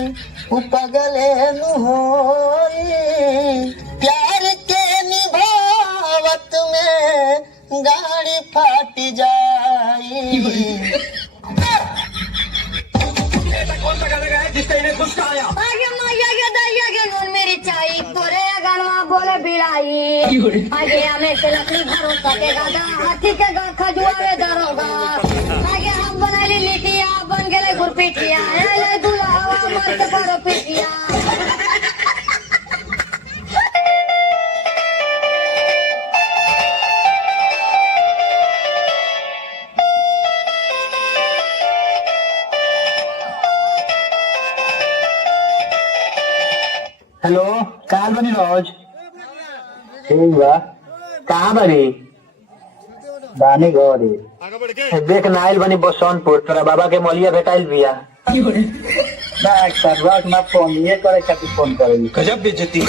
पगले नु होई प्यार के निभावत में गाड़ी फाट जाई। कौन सा गाना है जिससे इन्हें गुस्सा आया? आगे मैया के दैया के नून मेरी चाई तोरे गनवा बोले बिलाई आगे हमें से लकड़ी भरोसा के गादा हाथी के गा खजुआरे दरोगा आगे हम बनाली लिटिया बन गेले गुरपिटिया ले दुल्हावा मत करो पिटिया। हेलो कहाँ बनी रोज? ठीक बा। कहाँ बनी? दानी गौरी देख नाइल बनी बसंतपुर तोरा बाबा के मौलिया भेटाइल बिया। फोन ये करे खातिर फोन करे गजब बेइज्जती।